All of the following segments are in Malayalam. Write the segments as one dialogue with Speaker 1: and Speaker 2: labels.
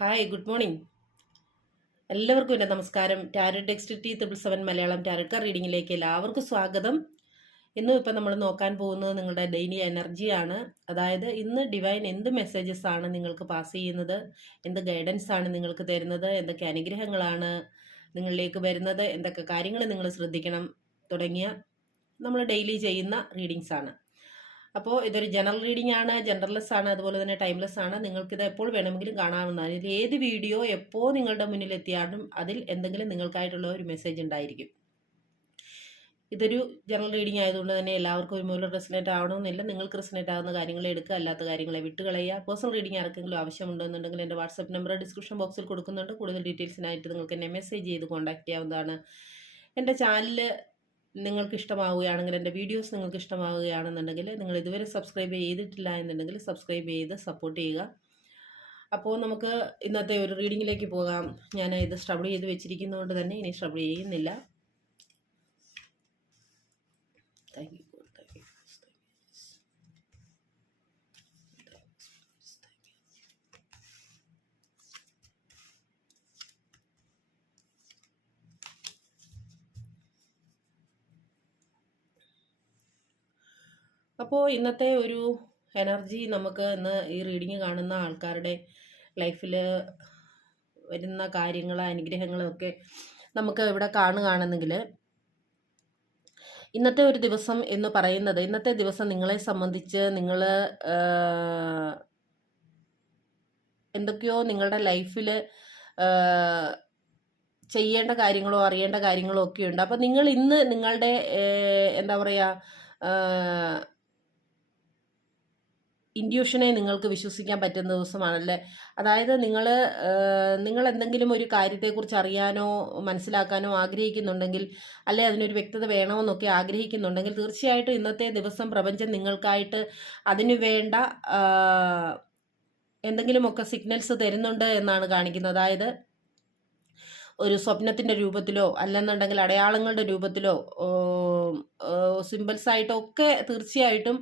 Speaker 1: ഹായ് ഗുഡ് മോർണിംഗ് എല്ലാവർക്കും എന്റെ നമസ്കാരം. Tarot text T triple seven Malayalam ടാരക്ക റീഡിങ്ങിലേക്ക് എല്ലാവർക്കും സ്വാഗതം. ഇന്നും ഇപ്പം നമ്മൾ നോക്കാൻ പോകുന്നത് നിങ്ങളുടെ ഡെയിലി എനർജിയാണ് അതായത് ഇന്ന് ഡിവൈൻ എന്ത് മെസ്സേജസ് ആണ് നിങ്ങൾക്ക് പാസ് ചെയ്യുന്നത്? എന്ത് ഗൈഡൻസ് ആണ് നിങ്ങൾക്ക് തരുന്നത്? എന്തൊക്കെ അനുഗ്രഹങ്ങളാണ് നിങ്ങളിലേക്ക് വരുന്നത്? എന്തൊക്കെ കാര്യങ്ങൾ നിങ്ങൾ ശ്രദ്ധിക്കണം? തുടങ്ങിയ നമ്മൾ ഡെയിലി ചെയ്യുന്ന റീഡിങ്സ് ആണ്. അപ്പോൾ ഇതൊരു ജനറൽ റീഡിംഗ് ആണ് ജനറൽലെസ് ആണ് അതുപോലെ തന്നെ ടൈംലെസ് ആണ്. നിങ്ങൾക്കിത് എപ്പോൾ വേണമെങ്കിലും കാണാവുന്നതാണ്. ഇതിൽ ഏത് വീഡിയോ എപ്പോൾ നിങ്ങളുടെ മുന്നിൽ എത്തിയാലും അതിൽ എന്തെങ്കിലും നിങ്ങൾക്കായിട്ടുള്ള ഒരു മെസ്സേജ് ഉണ്ടായിരിക്കും. ഇതൊരു ജനറൽ റീഡിംഗ് ആയതുകൊണ്ട് തന്നെ എല്ലാവർക്കും ഒരുപോലെ റെസിനേറ്റ് ആവണമെന്നില്ല. നിങ്ങൾക്ക് റെസിനേറ്റ് ആവുന്ന കാര്യങ്ങളെ എടുക്കുക അല്ലാത്ത കാര്യങ്ങളെ വിട്ടുകളയുക. പേഴ്സണൽ റീഡിംഗ് ആർക്കെങ്കിലും ആവശ്യമുണ്ടെന്നുണ്ടെങ്കിൽ എന്റെ വാട്സപ്പ് നമ്പർ ഡിസ്ക്രിപ്ഷൻ ബോക്സിൽ കൊടുക്കുന്നുണ്ട്. കൂടുതൽ ഡീറ്റെയിൽസിനായിട്ട് നിങ്ങൾക്ക് എന്നെ മെസ്സേജ് ചെയ്ത് കോൺടാക്ട് ചെയ്യാവുന്നതാണ്. എന്റെ ചാനൽ നിങ്ങൾക്ക് ഇഷ്ടമാവുകയാണെങ്കിൽ എന്റെ വീഡിയോസ് നിങ്ങൾക്ക് ഇഷ്ടമാവുകയാണെന്നുണ്ടെങ്കിൽ നിങ്ങൾ ഇതുവരെ സബ്സ്ക്രൈബ് ചെയ്തിട്ടില്ല എന്നുണ്ടെങ്കിൽ സബ്സ്ക്രൈബ് ചെയ്ത് സപ്പോർട്ട് ചെയ്യുക. അപ്പോൾ നമുക്ക് ഇന്നത്തെ ഒരു റീഡിങ്ങിലേക്ക് പോകാം. ഞാൻ ഇത് സ്ട്രബിൾ ചെയ്ത് വെച്ചിരിക്കുന്നതുകൊണ്ട് തന്നെ ഇനി സ്ട്രബിൾ ചെയ്യുന്നില്ല. അപ്പോൾ ഇന്നത്തെ ഒരു എനർജി നമുക്ക് ഇന്ന് ഈ റീഡിങ് കാണുന്ന ആൾക്കാരുടെ ലൈഫിൽ വരുന്ന കാര്യങ്ങൾ അനുഗ്രഹങ്ങളൊക്കെ നമുക്ക് ഇവിടെ കാണുകയാണെന്നെങ്കിൽ ഇന്നത്തെ ഒരു ദിവസം എന്ന് പറയുന്നത് ഇന്നത്തെ ദിവസം നിങ്ങളെ സംബന്ധിച്ച് നിങ്ങൾ എന്തൊക്കെയോ നിങ്ങളുടെ ലൈഫിൽ ചെയ്യേണ്ട കാര്യങ്ങളോ അറിയേണ്ട കാര്യങ്ങളോ ഒക്കെ ഉണ്ട്. അപ്പം നിങ്ങൾ ഇന്ന് നിങ്ങളുടെ എന്താ പറയുക ഇൻഡ്യൂഷനെ നിങ്ങൾക്ക് വിശ്വസിക്കാൻ പറ്റുന്ന ദിവസമാണല്ലേ? അതായത് നിങ്ങൾ നിങ്ങൾ എന്തെങ്കിലും ഒരു കാര്യത്തെക്കുറിച്ച് അറിയാനോ മനസ്സിലാക്കാനോ ആഗ്രഹിക്കുന്നുണ്ടെങ്കിൽ അല്ലെ അതിനൊരു വ്യക്തത വേണമെന്നൊക്കെ ആഗ്രഹിക്കുന്നുണ്ടെങ്കിൽ തീർച്ചയായിട്ടും ഇന്നത്തെ ദിവസം പ്രപഞ്ചം നിങ്ങൾക്കായിട്ട് അതിനു വേണ്ട എന്തെങ്കിലുമൊക്കെ സിഗ്നൽസ് തരുന്നുണ്ട് എന്നാണ് കാണിക്കുന്നത്. അതായത് ഒരു സ്വപ്നത്തിന്റെ രൂപത്തിലോ അല്ലെന്നുണ്ടെങ്കിൽ അടയാളങ്ങളുടെ രൂപത്തിലോ സിമ്പിൾസായിട്ടൊക്കെ തീർച്ചയായിട്ടും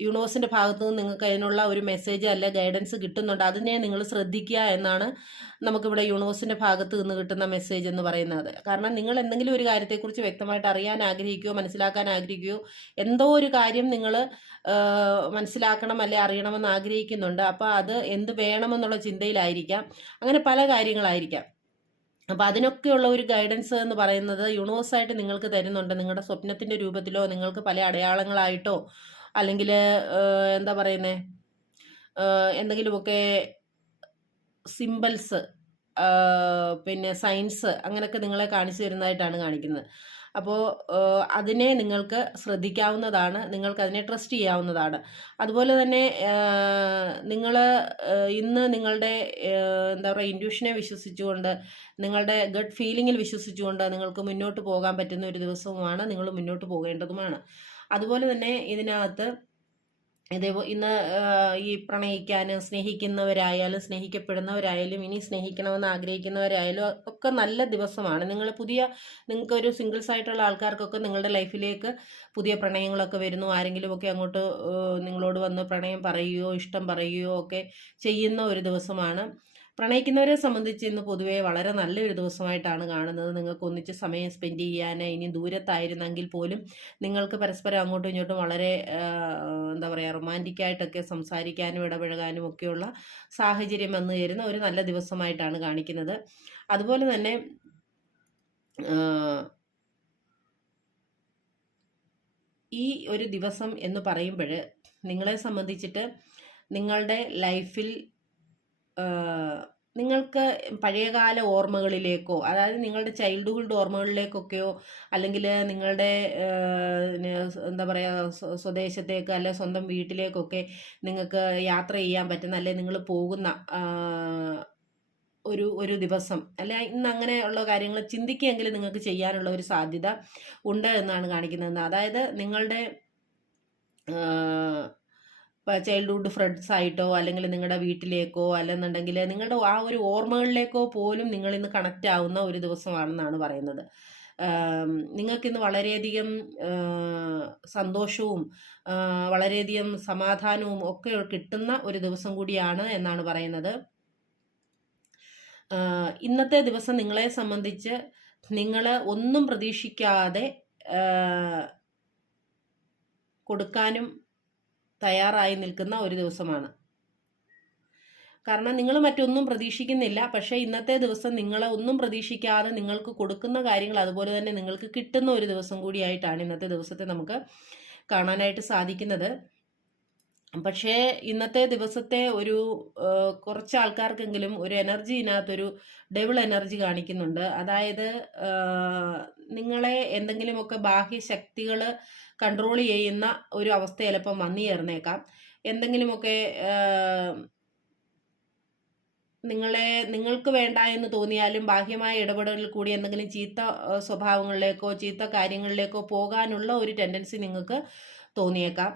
Speaker 1: യൂണിവേഴ്സിന്റെ ഭാഗത്തു നിന്ന് നിങ്ങൾക്ക് അതിനുള്ള ഒരു മെസ്സേജ് അല്ല ഗൈഡൻസ് കിട്ടുന്നുണ്ട്. അതിനെ നിങ്ങൾ ശ്രദ്ധിക്കുക എന്നാണ് നമുക്കിവിടെ യൂണിവേഴ്സിന്റെ ഭാഗത്ത് നിന്ന് കിട്ടുന്ന മെസ്സേജ് എന്ന് പറയുന്നത്. കാരണം നിങ്ങൾ എന്തെങ്കിലും ഒരു കാര്യത്തെക്കുറിച്ച് വ്യക്തമായിട്ട് അറിയാൻ ആഗ്രഹിക്കുകയോ മനസ്സിലാക്കാൻ ആഗ്രഹിക്കുകയോ എന്തോ ഒരു കാര്യം നിങ്ങൾ മനസ്സിലാക്കണം അല്ലെ അറിയണമെന്ന് ആഗ്രഹിക്കുന്നുണ്ട്. അപ്പോൾ അത് എന്ത് വേണമെന്നുള്ള ചിന്തയിലായിരിക്കാം. അങ്ങനെ പല കാര്യങ്ങളായിരിക്കാം. അപ്പോൾ അതിനൊക്കെയുള്ള ഒരു ഗൈഡൻസ് എന്ന് പറയുന്നത് യൂണിവേഴ്സായിട്ട് നിങ്ങൾക്ക് തരുന്നുണ്ട്. നിങ്ങളുടെ സ്വപ്നത്തിന്റെ രൂപത്തിലോ നിങ്ങൾക്ക് പല അടയാളങ്ങളായിട്ടോ അല്ലെങ്കിൽ എന്താ പറയുന്നത് എന്തെങ്കിലുമൊക്കെ സിമ്പിൾസ് പിന്നെ സയൻസ് അങ്ങനെയൊക്കെ നിങ്ങളെ കാണിച്ചു തരുന്നതായിട്ടാണ് കാണിക്കുന്നത്. അപ്പോൾ അതിനെ നിങ്ങൾക്ക് ശ്രദ്ധിക്കാവുന്നതാണ് നിങ്ങൾക്ക് അതിനെ ട്രസ്റ്റ് ചെയ്യാവുന്നതാണ്. അതുപോലെ തന്നെ നിങ്ങൾ ഇന്ന് നിങ്ങളുടെ എന്താ പറയുക ഇൻഡ്യൂഷനെ വിശ്വസിച്ചുകൊണ്ട് നിങ്ങളുടെ ഗഡ് ഫീലിങ്ങിൽ വിശ്വസിച്ചുകൊണ്ട് നിങ്ങൾക്ക് മുന്നോട്ട് പോകാൻ പറ്റുന്ന ഒരു ദിവസവുമാണ് നിങ്ങൾ മുന്നോട്ട് പോകേണ്ടതുമാണ്. അതുപോലെ തന്നെ ഇതിനകത്ത് ഇതേപോലെ ഇന്ന് ഈ പ്രണയിക്കാൻ സ്നേഹിക്കുന്നവരായാലും സ്നേഹിക്കപ്പെടുന്നവരായാലും ഇനി സ്നേഹിക്കണമെന്ന് ആഗ്രഹിക്കുന്നവരായാലും ഒക്കെ നല്ല ദിവസമാണ്. നിങ്ങൾ പുതിയ നിങ്ങൾക്കൊരു സിംഗിൾസ് ആയിട്ടുള്ള ആൾക്കാർക്കൊക്കെ നിങ്ങളുടെ ലൈഫിലേക്ക് പുതിയ പ്രണയങ്ങളൊക്കെ വരുന്നു. ആരെങ്കിലുമൊക്കെ അങ്ങോട്ട് നിങ്ങളോട് വന്ന് പ്രണയം പറയുകയോ ഇഷ്ടം പറയുകയോ ഒക്കെ ചെയ്യുന്ന ഒരു ദിവസമാണ്. പ്രണയിക്കുന്നവരെ സംബന്ധിച്ച് ഇന്ന് പൊതുവെ വളരെ നല്ലൊരു ദിവസമായിട്ടാണ് കാണുന്നത്. നിങ്ങൾക്ക് ഒന്നിച്ച് സമയം സ്പെൻഡ് ചെയ്യാൻ ഇനി ദൂരത്തായിരുന്നെങ്കിൽ പോലും നിങ്ങൾക്ക് പരസ്പരം അങ്ങോട്ടും ഇങ്ങോട്ടും വളരെ എന്താ പറയുക റൊമാന്റിക്കായിട്ടൊക്കെ സംസാരിക്കാനും ഇടപഴകാനും ഒക്കെയുള്ള സാഹചര്യം വന്നു ചേരുന്ന ഒരു നല്ല ദിവസമായിട്ടാണ് കാണിക്കുന്നത്. അതുപോലെ തന്നെ ഈ ഒരു ദിവസം എന്ന് പറയുമ്പോൾ നിങ്ങളെ സംബന്ധിച്ചിട്ട് നിങ്ങളുടെ ലൈഫിൽ നിങ്ങൾക്ക് പഴയകാല ഓർമ്മകളിലേക്കോ അതായത് നിങ്ങളുടെ ചൈൽഡ്ഹുഡ് ഓർമ്മകളിലേക്കൊക്കെയോ അല്ലെങ്കിൽ നിങ്ങളുടെ എന്താ പറയുക സ്വദേശത്തേക്ക് അല്ലെ സ്വന്തം വീട്ടിലേക്കൊക്കെ നിങ്ങൾക്ക് യാത്ര ചെയ്യാൻ പറ്റുന്ന അല്ലെ നിങ്ങൾ പോകുന്ന ഒരു ഒരു ദിവസം അല്ലെ ഇന്ന് അങ്ങനെയുള്ള കാര്യങ്ങൾ ചിന്തിക്കുകയെങ്കിലും നിങ്ങൾക്ക് ചെയ്യാനുള്ള ഒരു സാധ്യത ഉണ്ട് എന്നാണ് കാണിക്കുന്നത്. അതായത് നിങ്ങളുടെ ചൈൽഡ്ഹുഡ് ഫ്രണ്ട്സ് ആയിട്ടോ അല്ലെങ്കിൽ നിങ്ങളുടെ വീട്ടിലേക്കോ അല്ലെന്നുണ്ടെങ്കിൽ നിങ്ങളുടെ ആ ഒരു ഓർമ്മകളിലേക്കോ പോലും നിങ്ങൾ ഇന്ന് കണക്റ്റ് ആവുന്ന ഒരു ദിവസമാണെന്നാണ് പറയുന്നത്. നിങ്ങൾക്കിന്ന് വളരെയധികം സന്തോഷവും വളരെയധികം സമാധാനവും ഒക്കെ കിട്ടുന്ന ഒരു ദിവസം കൂടിയാണ് എന്നാണ് പറയുന്നത്. ഇന്നത്തെ ദിവസം നിങ്ങളെ സംബന്ധിച്ച് നിങ്ങൾ ഒന്നും പ്രതീക്ഷിക്കാതെ കൊടുക്കാനും തയ്യാറായി നിൽക്കുന്ന ഒരു ദിവസമാണ്. കാരണം നിങ്ങൾ മറ്റൊന്നും പ്രതീക്ഷിക്കുന്നില്ല. പക്ഷേ ഇന്നത്തെ ദിവസം നിങ്ങളെ ഒന്നും പ്രതീക്ഷിക്കാതെ നിങ്ങൾക്ക് കൊടുക്കുന്ന കാര്യങ്ങൾ അതുപോലെ തന്നെ നിങ്ങൾക്ക് കിട്ടുന്ന ഒരു ദിവസം കൂടിയായിട്ടാണ് ഇന്നത്തെ ദിവസത്തെ നമുക്ക് കാണാനായിട്ട് സാധിക്കുന്നത്. പക്ഷേ ഇന്നത്തെ ദിവസത്തെ ഒരു കുറച്ച് ആൾക്കാർക്കെങ്കിലും ഒരു എനർജി ഇതിനകത്തൊരു ഡബിൾ എനർജി കാണിക്കുന്നുണ്ട്. അതായത് നിങ്ങളെ എന്തെങ്കിലുമൊക്കെ ബാഹ്യ ശക്തികൾ കൺട്രോൾ ചെയ്യുന്ന ഒരു അവസ്ഥ ചിലപ്പം വന്നു ചേർന്നേക്കാം. എന്തെങ്കിലുമൊക്കെ നിങ്ങളെ നിങ്ങൾക്ക് വേണ്ട എന്ന് തോന്നിയാലും ബാഹ്യമായ ഇടപെടലിൽ കൂടി എന്തെങ്കിലും ചീത്ത സ്വഭാവങ്ങളിലേക്കോ ചീത്ത കാര്യങ്ങളിലേക്കോ പോകാനുള്ള ഒരു ടെൻഡൻസി നിങ്ങൾക്ക് തോന്നിയേക്കാം.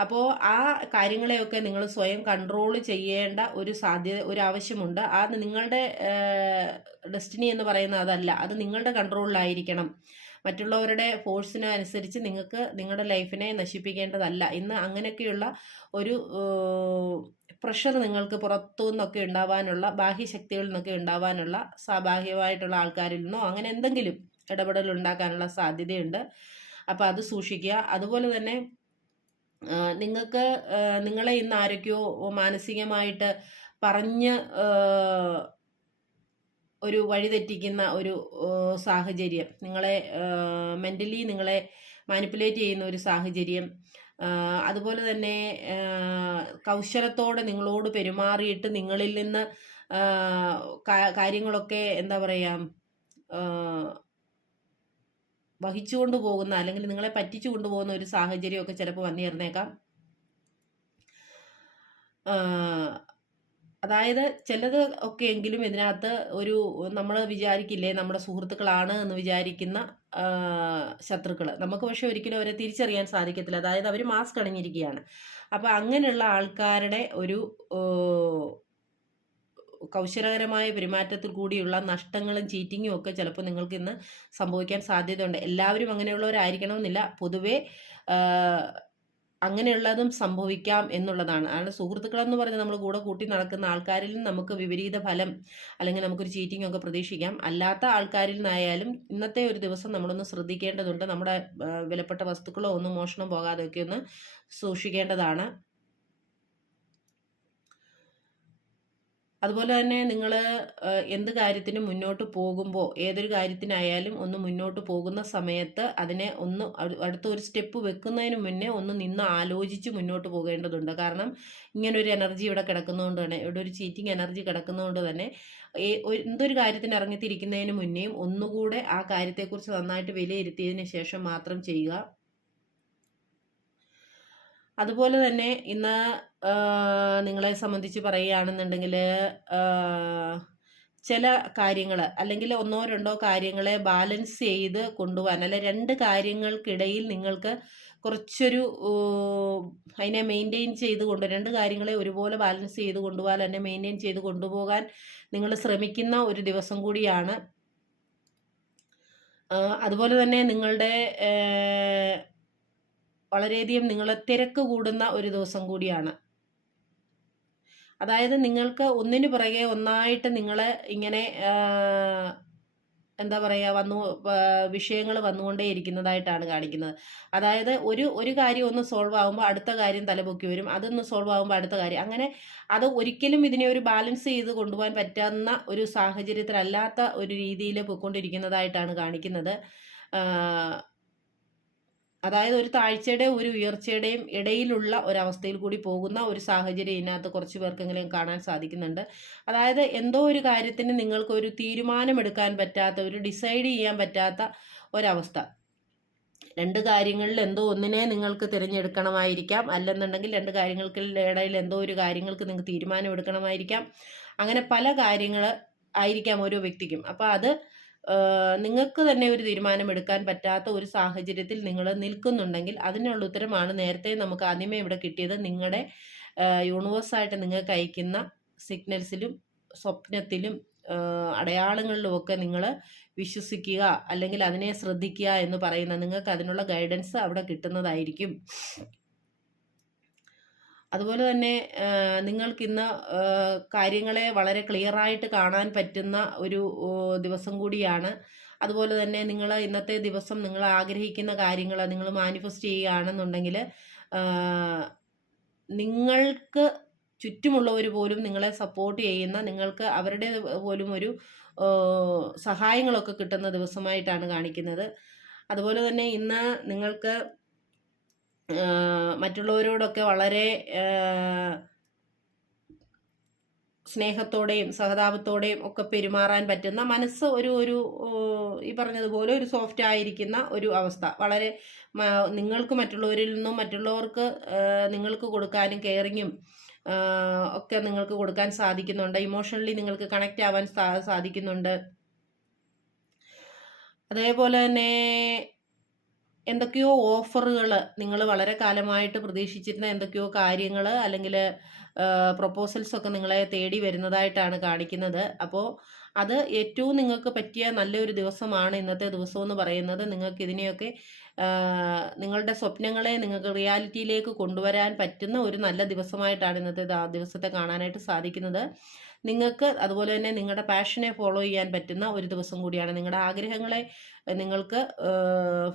Speaker 1: അപ്പോൾ ആ കാര്യങ്ങളെയൊക്കെ നിങ്ങൾ സ്വയം കൺട്രോൾ ചെയ്യേണ്ട ഒരു സാധ്യത ഒരു ആവശ്യമുണ്ട്. അത് നിങ്ങളുടെ ഡെസ്റ്റിനി എന്ന് പറയുന്നത് അതല്ല. അത് നിങ്ങളുടെ കൺട്രോളിലായിരിക്കണം മറ്റുള്ളവരുടെ ഫോഴ്സിനെ അനുസരിച്ച് നിങ്ങൾക്ക് നിങ്ങളുടെ ലൈഫിനെ നശിപ്പിക്കേണ്ടതല്ല. ഇന്ന് അങ്ങനെയൊക്കെയുള്ള ഒരു പ്രഷർ നിങ്ങൾക്ക് പുറത്തു നിന്നൊക്കെ ഉണ്ടാവാനുള്ള ബാഹ്യശക്തികളിൽ നിന്നൊക്കെ ഉണ്ടാവാനുള്ള സ്വാഭാവികമായിട്ടുള്ള ആൾക്കാരിൽ നിന്നോ അങ്ങനെ എന്തെങ്കിലും ഇടപെടൽ ഉണ്ടാക്കാനുള്ള സാധ്യതയുണ്ട്. അപ്പോൾ അത് സൂക്ഷിക്കുക. അതുപോലെ തന്നെ നിങ്ങൾക്ക് നിങ്ങളെ ഇന്ന് ആരൊക്കെയോ മാനസികമായിട്ട് പറഞ്ഞ് ഒരു വഴിതെറ്റിക്കുന്ന ഒരു സാഹചര്യം. നിങ്ങളെ മെന്റലി നിങ്ങളെ മാനിപ്പുലേറ്റ് ചെയ്യുന്ന ഒരു സാഹചര്യം. അതുപോലെ തന്നെ കൗശലത്തോടെ നിങ്ങളോട് പെരുമാറിയിട്ട് നിങ്ങളിൽ നിന്ന് കാര്യങ്ങളൊക്കെ എന്താ പറയുക വഹിച്ചുകൊണ്ട് പോകുന്ന അല്ലെങ്കിൽ നിങ്ങളെ പറ്റിച്ചു കൊണ്ടുപോകുന്ന ഒരു സാഹചര്യമൊക്കെ ചിലപ്പോൾ വന്നു ചേർന്നേക്കാം. അതായത് ചിലത് ഒക്കെ എങ്കിലും ഇതിനകത്ത് ഒരു നമ്മൾ വിചാരിക്കില്ലേ നമ്മുടെ സുഹൃത്തുക്കളാണ് എന്ന് വിചാരിക്കുന്ന ശത്രുക്കൾ നമുക്ക് പക്ഷെ ഒരിക്കലും അവരെ തിരിച്ചറിയാൻ സാധിക്കത്തില്ല. അതായത് അവർ മാസ്ക് അണിഞ്ഞിരിക്കുകയാണ് അപ്പോൾ അങ്ങനെയുള്ള ആൾക്കാരുടെ ഒരു കൗശലകരമായ പെരുമാറ്റത്തിൽ കൂടിയുള്ള നഷ്ടങ്ങളും ചീറ്റിങ്ങും ഒക്കെ ചിലപ്പോൾ നിങ്ങൾക്ക് ഇന്ന് സംഭവിക്കാൻ സാധ്യതയുണ്ട്. എല്ലാവരും അങ്ങനെയുള്ളവരായിരിക്കണമെന്നില്ല. പൊതുവേ അങ്ങനെയുള്ളതും സംഭവിക്കാം എന്നുള്ളതാണ്. അയാളുടെ സുഹൃത്തുക്കളെന്ന് പറഞ്ഞ് നമ്മൾ കൂടെ കൂട്ടി നടക്കുന്ന ആൾക്കാരിൽ നമുക്ക് വിപരീത ഫലം അല്ലെങ്കിൽ നമുക്കൊരു ചീറ്റിംഗ് ഒക്കെ പ്രതീക്ഷിക്കാം. അല്ലാത്ത ആൾക്കാരിൽ നിന്നായാലും ഇന്നത്തെ ഒരു ദിവസം നമ്മളൊന്ന് ശ്രദ്ധിക്കേണ്ടതുണ്ട്. നമ്മുടെ വിലപ്പെട്ട വസ്തുക്കളോ ഒന്നും മോഷണം പോകാതെയൊക്കെ ഒന്ന് സൂക്ഷിക്കേണ്ടതാണ്. അതുപോലെ തന്നെ നിങ്ങൾ എന്ത് കാര്യത്തിന് മുന്നോട്ട് പോകുമ്പോൾ ഏതൊരു കാര്യത്തിനായാലും ഒന്ന് മുന്നോട്ട് പോകുന്ന സമയത്ത് അതിനെ ഒന്ന് അടുത്ത ഒരു സ്റ്റെപ്പ് വെക്കുന്നതിന് മുന്നേ ഒന്ന് നിന്ന് ആലോചിച്ച് മുന്നോട്ട് പോകേണ്ടതുണ്ട്. കാരണം ഇങ്ങനെ ഒരു എനർജി ഇവിടെ കിടക്കുന്നതുകൊണ്ട് തന്നെ ഇവിടെ ഒരു ചീറ്റിംഗ് എനർജി കിടക്കുന്നതുകൊണ്ട് തന്നെ എന്തൊരു കാര്യത്തിന് ഇറങ്ങിത്തിരിക്കുന്നതിന് മുന്നേയും ഒന്നുകൂടെ ആ കാര്യത്തെക്കുറിച്ച് നന്നായിട്ട് വിലയിരുത്തിയതിന് ശേഷം മാത്രം ചെയ്യുക. അതുപോലെ തന്നെ ഇന്ന് നിങ്ങളെ സംബന്ധിച്ച് പറയുകയാണെന്നുണ്ടെങ്കിൽ ചില കാര്യങ്ങൾ അല്ലെങ്കിൽ ഒന്നോ രണ്ടോ കാര്യങ്ങളെ ബാലൻസ് ചെയ്ത് കൊണ്ടുപോകാൻ അല്ലെ രണ്ട് കാര്യങ്ങൾക്കിടയിൽ നിങ്ങൾക്ക് കുറച്ചൊരു അതിനെ മെയിന്റെയിൻ ചെയ്ത് കൊണ്ട് രണ്ട് കാര്യങ്ങളെ ഒരുപോലെ ബാലൻസ് ചെയ്ത് കൊണ്ടുപോകാൻ തന്നെ മെയിന്റെയിൻ ചെയ്ത് കൊണ്ടുപോകാൻ നിങ്ങൾ ശ്രമിക്കുന്ന ഒരു ദിവസം കൂടിയാണ്. അതുപോലെ തന്നെ നിങ്ങളുടെ വളരെയധികം നിങ്ങളെ തിരക്ക് കൂടുന്ന ഒരു ദിവസം കൂടിയാണ്. അതായത് നിങ്ങൾക്ക് ഒന്നിനു പുറകെ ഒന്നായിട്ട് നിങ്ങൾ ഇങ്ങനെ എന്താ പറയുക വന്നു വിഷയങ്ങൾ വന്നുകൊണ്ടേ ഇരിക്കുന്നതായിട്ടാണ് കാണിക്കുന്നത്. അതായത് ഒരു ഒരു കാര്യം ഒന്ന് സോൾവ് ആകുമ്പോൾ അടുത്ത കാര്യം തലപൊക്കി വരും. അതൊന്ന് സോൾവ് ആകുമ്പോൾ അടുത്ത കാര്യം. അങ്ങനെ അത് ഒരിക്കലും ഇതിനെ ഒരു ബാലൻസ് ചെയ്ത് കൊണ്ടുപോകാൻ പറ്റുന്ന ഒരു സാഹചര്യത്തിലല്ലാത്ത ഒരു രീതിയിൽ പോയിക്കൊണ്ടിരിക്കുന്നതായിട്ടാണ് കാണിക്കുന്നത്. അതായത് ഒരു താഴ്ചയുടെ ഒരു ഉയർച്ചയുടെയും ഇടയിലുള്ള ഒരവസ്ഥയിൽ കൂടി പോകുന്ന ഒരു സാഹചര്യം ഇതിനകത്ത് കുറച്ച് പേർക്കെങ്കിലും കാണാൻ സാധിക്കുന്നുണ്ട്. അതായത് എന്തോ ഒരു കാര്യത്തിന് നിങ്ങൾക്ക് ഒരു തീരുമാനമെടുക്കാൻ പറ്റാത്ത ഒരു ഡിസൈഡ് ചെയ്യാൻ പറ്റാത്ത ഒരവസ്ഥ. രണ്ട് കാര്യങ്ങളിൽ എന്തോ ഒന്നിനെ നിങ്ങൾക്ക് തിരഞ്ഞെടുക്കണമായിരിക്കാം. അല്ലെന്നുണ്ടെങ്കിൽ രണ്ട് കാര്യങ്ങൾക്ക് ഇടയിൽ എന്തോ ഒരു കാര്യങ്ങൾക്ക് നിങ്ങൾക്ക് തീരുമാനമെടുക്കണമായിരിക്കാം. അങ്ങനെ പല കാര്യങ്ങൾ ആയിരിക്കാം ഓരോ വ്യക്തിക്കും. അപ്പോൾ അത് നിങ്ങൾക്ക് തന്നെ ഒരു തീരുമാനം എടുക്കാൻ പറ്റാത്ത ഒരു സാഹചര്യത്തിൽ നിങ്ങൾ നിൽക്കുന്നുണ്ടെങ്കിൽ അതിനുള്ള ഉത്തരമാണ് നേരത്തെ നമുക്ക് ആദ്യമേ ഇവിടെ കിട്ടിയത്. നിങ്ങളുടെ യൂണിവേഴ്സായിട്ട് നിങ്ങൾക്ക് അയക്കുന്ന സിഗ്നൽസിലും സ്വപ്നത്തിലും അടയാളങ്ങളിലും ഒക്കെ നിങ്ങൾ വിശ്വസിക്കുക അല്ലെങ്കിൽ അതിനെ ശ്രദ്ധിക്കുക എന്ന് പറയുന്ന നിങ്ങൾക്ക് അതിനുള്ള ഗൈഡൻസ് അവിടെ കിട്ടുന്നതായിരിക്കും. അതുപോലെ തന്നെ നിങ്ങൾക്കിന്ന് കാര്യങ്ങളെ വളരെ ക്ലിയറായിട്ട് കാണാൻ പറ്റുന്ന ഒരു ദിവസം കൂടിയാണ്. അതുപോലെ തന്നെ നിങ്ങൾ ഇന്നത്തെ ദിവസം നിങ്ങൾ ആഗ്രഹിക്കുന്ന കാര്യങ്ങൾ നിങ്ങൾ മാനിഫെസ്റ്റ് ചെയ്യുകയാണെന്നുണ്ടെങ്കിൽ നിങ്ങൾക്ക് ചുറ്റുമുള്ളവർ പോലും നിങ്ങളെ സപ്പോർട്ട് ചെയ്യുന്ന നിങ്ങൾക്ക് അവരുടെ പോലും ഒരു സഹായങ്ങളൊക്കെ കിട്ടുന്ന ദിവസമായിട്ടാണ് കാണിക്കുന്നത്. അതുപോലെ തന്നെ ഇന്ന് നിങ്ങൾക്ക് മറ്റുള്ളവരോടൊക്കെ വളരെ സ്നേഹത്തോടെയും സഹതാപത്തോടെയും ഒക്കെ പെരുമാറാൻ പറ്റുന്ന മനസ്സ് ഒരു ഒരു ഈ പറഞ്ഞതുപോലെ ഒരു സോഫ്റ്റ് ആയിരിക്കുന്ന ഒരു അവസ്ഥ. വളരെ നിങ്ങൾക്ക് മറ്റുള്ളവരിൽ നിന്നും മറ്റുള്ളവർക്ക് നിങ്ങൾക്ക് കൊടുക്കാനും കെയറിങ്ങും ഒക്കെ നിങ്ങൾക്ക് കൊടുക്കാൻ സാധിക്കുന്നുണ്ട്. ഇമോഷണലി നിങ്ങൾക്ക് കണക്റ്റ് ആവാൻ സാധിക്കുന്നുണ്ട്. അതേപോലെ തന്നെ എന്തൊക്കെയോ ഓഫറുകൾ നിങ്ങൾ വളരെ കാലമായിട്ട് പ്രതീക്ഷിച്ചിരുന്ന എന്തൊക്കെയോ കാര്യങ്ങൾ അല്ലെങ്കിൽ പ്രൊപ്പോസൽസ് ഒക്കെ നിങ്ങളെ തേടി വരുന്നതായിട്ടാണ് കാണിക്കുന്നത്. അപ്പോൾ അത് ഏറ്റവും നിങ്ങൾക്ക് പറ്റിയ നല്ലൊരു ദിവസമാണ് ഇന്നത്തെ ദിവസം എന്ന് പറയുന്നത്. നിങ്ങൾക്ക് ഇതിനെയൊക്കെ നിങ്ങളുടെ സ്വപ്നങ്ങളെ നിങ്ങൾക്ക് റിയാലിറ്റിയിലേക്ക് കൊണ്ടുവരാൻ പറ്റുന്ന ഒരു നല്ല ദിവസമായിട്ടാണ് ഇന്നത്തെ ദിവസത്തെ കാണാനായിട്ട് സാധിക്കുന്നത്. നിങ്ങൾക്ക് അതുപോലെ തന്നെ നിങ്ങളുടെ പാഷനെ ഫോളോ ചെയ്യാൻ പറ്റുന്ന ഒരു ദിവസം കൂടിയാണ്. നിങ്ങളുടെ ആഗ്രഹങ്ങളെ നിങ്ങൾക്ക്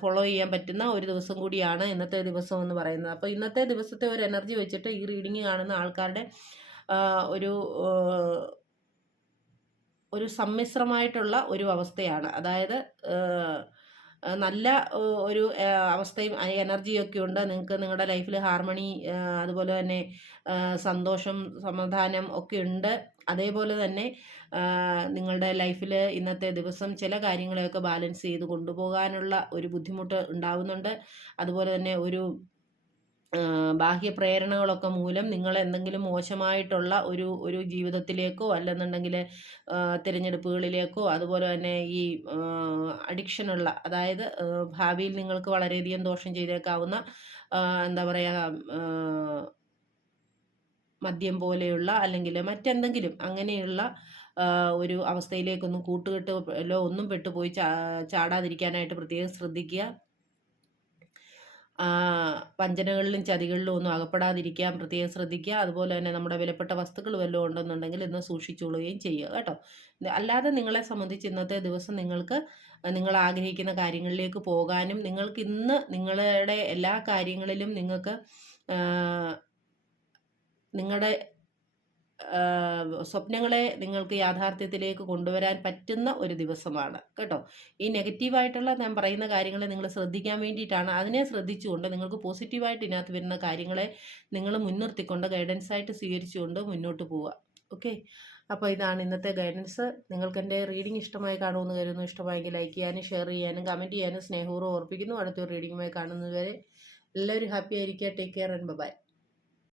Speaker 1: ഫോളോ ചെയ്യാൻ പറ്റുന്ന ഒരു ദിവസം കൂടിയാണ് ഇന്നത്തെ ദിവസം എന്ന് പറയുന്നത്. അപ്പോൾ ഇന്നത്തെ ദിവസത്തെ ഒരു എനർജി വെച്ചിട്ട് ഈ റീഡിങ് കാണുന്ന ആൾക്കാരുടെ ഒരു ഒരു സമ്മിശ്രമായിട്ടുള്ള ഒരു അവസ്ഥയാണ്. അതായത് നല്ല ഒരു അവസ്ഥയും എനർജിയൊക്കെ ഉണ്ട്. നിങ്ങൾക്ക് നിങ്ങളുടെ ലൈഫിൽ ഹാർമണി അതുപോലെ തന്നെ സന്തോഷം സമാധാനം ഒക്കെ ഉണ്ട്. അതേപോലെ തന്നെ നിങ്ങളുടെ ലൈഫിൽ ഇന്നത്തെ ദിവസം ചില കാര്യങ്ങളെയൊക്കെ ബാലൻസ് ചെയ്ത് കൊണ്ടുപോകാനുള്ള ഒരു ബുദ്ധിമുട്ട് ഉണ്ടാവുന്നുണ്ട്. അതുപോലെ തന്നെ ഒരു ബാഹ്യ പ്രേരണകളൊക്കെ മൂലം നിങ്ങൾ എന്തെങ്കിലും മോശമായിട്ടുള്ള ഒരു ഒരു ജീവിതത്തിലേക്കോ അല്ലെന്നുണ്ടെങ്കിൽ തിരഞ്ഞെടുപ്പുകളിലേക്കോ അതുപോലെ തന്നെ ഈ അഡിക്ഷനുള്ള അതായത് ഭാവിയിൽ നിങ്ങൾക്ക് വളരെയധികം ദോഷം ചെയ്തേക്കാവുന്ന എന്താ പറയുക മദ്യം പോലെയുള്ള അല്ലെങ്കിൽ മറ്റെന്തെങ്കിലും അങ്ങനെയുള്ള ഒരു അവസ്ഥയിലേക്കൊന്നും കൂട്ടുകെട്ടിലോ ഒന്നും പെട്ടുപോയി ചാടാതിരിക്കാനായിട്ട് പ്രത്യേകം ശ്രദ്ധിക്കുക. വഞ്ചനകളിലും ചതികളിലും ഒന്നും അകപ്പെടാതിരിക്കാൻ പ്രത്യേകം ശ്രദ്ധിക്കുക. അതുപോലെ തന്നെ നമ്മുടെ വിലപ്പെട്ട വസ്തുക്കൾ വല്ലതും ഉണ്ടെന്നുണ്ടെങ്കിൽ ഇന്ന് സൂക്ഷിച്ചുകൊള്ളുകയും ചെയ്യുക കേട്ടോ. അല്ലാതെ നിങ്ങളെ സംബന്ധിച്ച് ഇന്നത്തെ ദിവസം നിങ്ങൾക്ക് നിങ്ങൾ ആഗ്രഹിക്കുന്ന കാര്യങ്ങളിലേക്ക് പോകാനും നിങ്ങൾക്ക് ഇന്ന് നിങ്ങളുടെ എല്ലാ കാര്യങ്ങളിലും നിങ്ങൾക്ക് നിങ്ങളുടെ സ്വപ്നങ്ങളെ നിങ്ങൾക്ക് യാഥാർത്ഥ്യത്തിലേക്ക് കൊണ്ടുവരാൻ പറ്റുന്ന ഒരു ദിവസമാണ്. കേട്ടോ? ഈ നെഗറ്റീവായിട്ടുള്ള ഞാൻ പറയുന്ന കാര്യങ്ങളെ നിങ്ങൾ ശ്രദ്ധിക്കാൻ വേണ്ടിയിട്ടാണ്. അതിനെ ശ്രദ്ധിച്ചുകൊണ്ട് നിങ്ങൾക്ക് പോസിറ്റീവായിട്ട് ഇതിനകത്ത് വരുന്ന കാര്യങ്ങളെ നിങ്ങൾ മുൻനിർത്തിക്കൊണ്ട് ഗൈഡൻസായിട്ട് സ്വീകരിച്ചുകൊണ്ട് മുന്നോട്ട് പോവുക. ഓക്കെ അപ്പോൾ ഇതാണ് ഇന്നത്തെ ഗൈഡൻസ് നിങ്ങൾക്ക് എന്റെ റീഡിംഗ് ഇഷ്ടമായി കാണുമെന്ന് കരുതുന്നു. ഇഷ്ടമായെങ്കിൽ ലൈക്ക് ചെയ്യാനും ഷെയർ ചെയ്യാനും കമന്റ് ചെയ്യാനും സ്നേഹപൂർവം ഓർപ്പിക്കുന്നു. അടുത്തൊരു റീഡിങ്ങുമായി കാണുന്നതുവരെ എല്ലാവരും ഹാപ്പി ആയിരിക്കുക. Take care and by